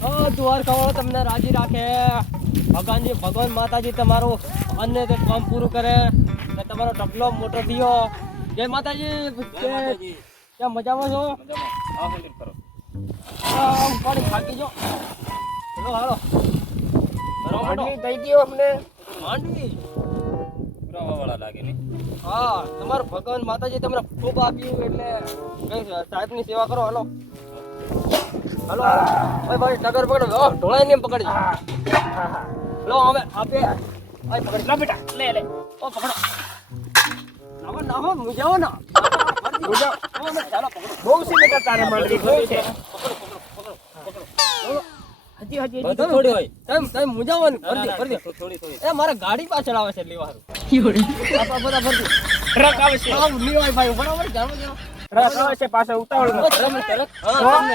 દ્વારકાવાળો તમને રાજી રાખે. ભગવાન માતાજી તમારું અન્ય તે કામ પૂરું કરે ને તમારો ઢગલો મોટો થયો. જય માતાજી. કેમ મજામાં છો? પાણી થાકી જો. હાલો માંડવી થઈ ગયો અમને. માંડવી વાળા લાગે ને. હા, તમારું ભગવાન માતાજી તમને ખૂબ આપ્યું એટલે સાહેબની સેવા કરો. હાલો હાલો ભાઈ ટગર પકડો. ઢોળાય ને પકડજો. લો હવે આપે આય પકડ. લો બેટા લે ઓ પકડો. નાવો મુજાવો ના. મુજાવો ચાલો પકડો. બહુ સી બેટા તારે માંડવી બહુ છે. પકડો. હજી થોડી હોય. તમે મુજાવો ને ભરદી થોડી. એ મારા ગાડી પાછળ આવે છે લેવાનું. આપા બધા ભરદી. ટ્રક આવે છે. આમ નીવાય ભાઈ બરાબર જાવ. ટ્રક આવે છે પાછળ ઉતાવળ.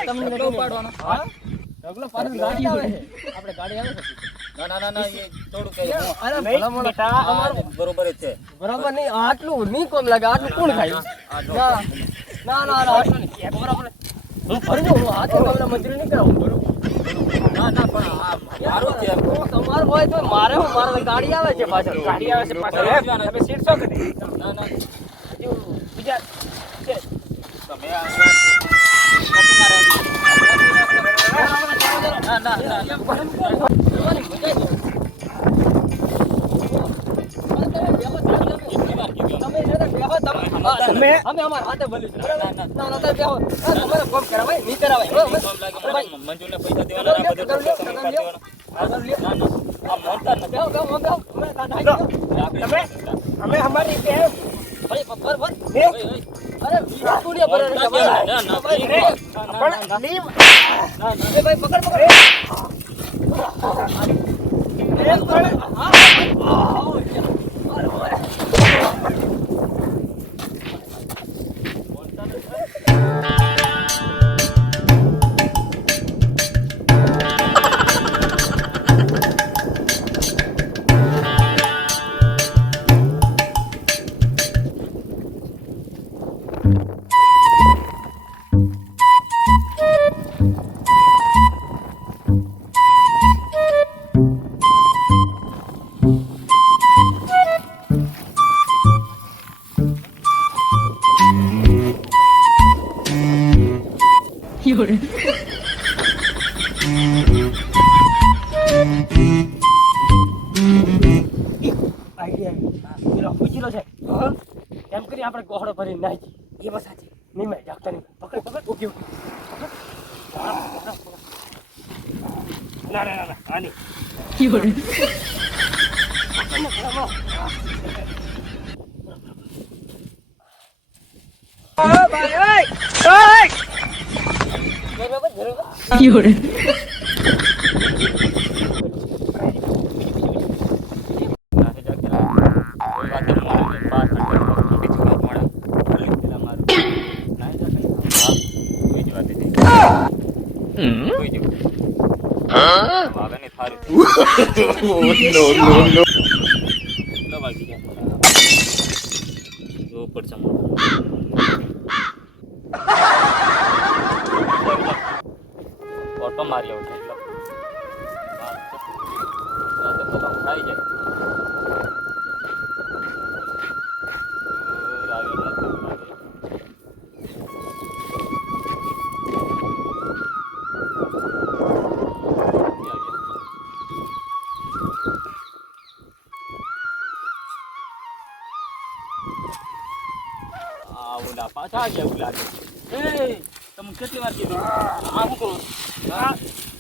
તમને નો પાડવાનો. હા ઢગલો પાછળ ગાડી આવે છે. આપણે ગાડી આવે છે. ના એ થોડું કઈ. અરે ભલા બેટા અમાર બરોબર જ છે. બરાબર નહીં આટલું નહીં કોમ લાગે. આટલું કોણ ખાય? ના આટલું નહીં. બરાબર હું ફરજો. હું હાથે તમને મજૂરી નહીં કરાવું. બરોબર ના પણ મારું છે. તમારું હોય તો મારે ગાડી આવે છે પાછળ. તમે સીટ છો કે નહીં? ના બીજા છે તમે અમે અમાર હાથે બોલી ના બેહો. તમારે કોમ કરાવાય નહીં કરાવાય. મંજૂરને પૈસા દેવાના અમે અમારી રીતે ભાઈ પર અરે વિરાટુડિયા પર એમ કરી આપણે ગોહડો ભરી નાખી. એ બસ સાચી નહીં મેં જાગતા નહીં. પકડ ઉકી ના આની ઓટો મારી આવું થાય જાય. પાછા એવું લાગે. તમે કેટલી વાર કીધું આ શું કરું?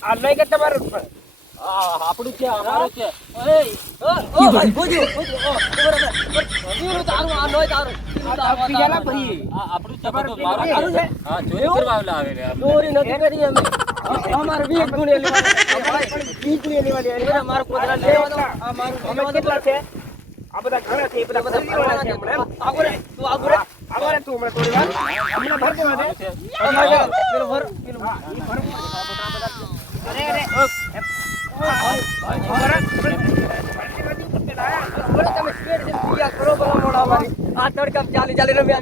આ લઈ કે તમારું આપણું છે અમારું છે. આ બધા ઘણા છે. બધા આગળ તું હમણાં થોડી વાર હમણાં ભર દેવા દે. પેલો ભર આ તડકા ચાલી રમ્યા.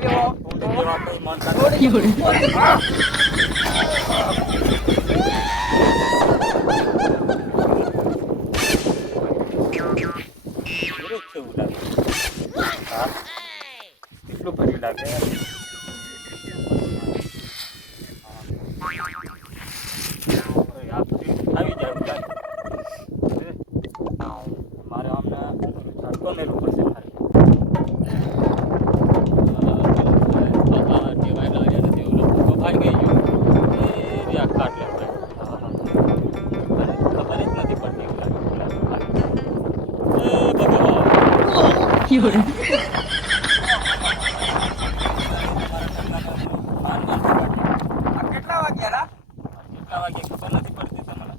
કેટલા વાગ્યા કેટલા વાગે ખબર નથી પડતી તમારે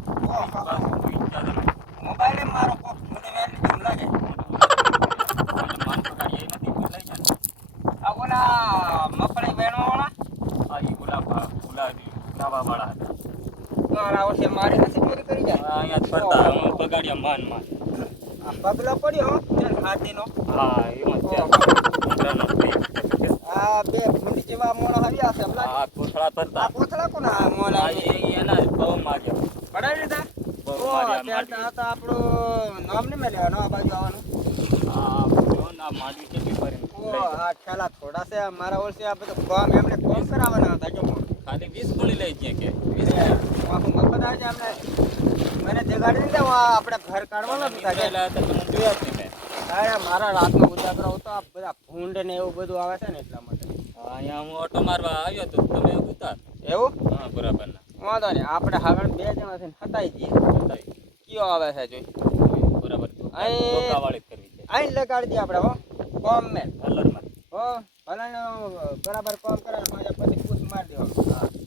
મોબાઈલ મારો કોક મને વેલી કેમ લાગે માન પકડીએ નથી લઈ જાય આ ઓલા મફળી બહેનો વાળા આ ઈ ગુલાબા વાળા હતા મારા વર્ષે મારી નથી ચોરી કરી જાય અહીંયા ફરતા બગાડ્યા માન આ પગલો પડ્યો હાથીનો હા એમ જ આ બે ફૂંડી જેવા મોણા આવ્યા છે હમણાં આ કોથળા ફરતા આ કોથળા કોના મોલા એના બહુ માર્યા પડાવી લીધા બહુ ઓ માર્યા ત્યાં તો આપણું નામ નહીં મેલ્યા આ બાજુ આવવાનું આ માંડવી કેટલી ફરી ઓ આ ખ્યાલા થોડા છે મારા વર્ષે આ બધું કામ એમને કામ કરાવવાના હતા જો ખાલી 20 ગોળી લઈ ગયા કે આખું મફત આજે અમને મને જગાડી દીધા આપણે ઘર કાઢવાના હતા કે પહેલા તો તમે જોયા જ નહીં અરે મારા રાતનો ઉજાગરો હતો આ બધા ભૂંડ ને એવું બધું આવે છે ને એટલા માટે અહીંયા હું ઓટો મારવા આવ્યો તો તમે ઉતાર એવું હા બરાબર ના વાંધો નહીં આપણે આગળ બે જણા થઈને હટાઈ જઈએ બતાવી કયો આવે છે જોઈ બરાબર અહીં ધોકાવાળી જ કરવી છે અહીં લગાડી દઈએ આપણે હો કોમ મેં કલરમાં હો ભલે બરાબર કોમ કરે પછી પૂછ મારી દેવાનું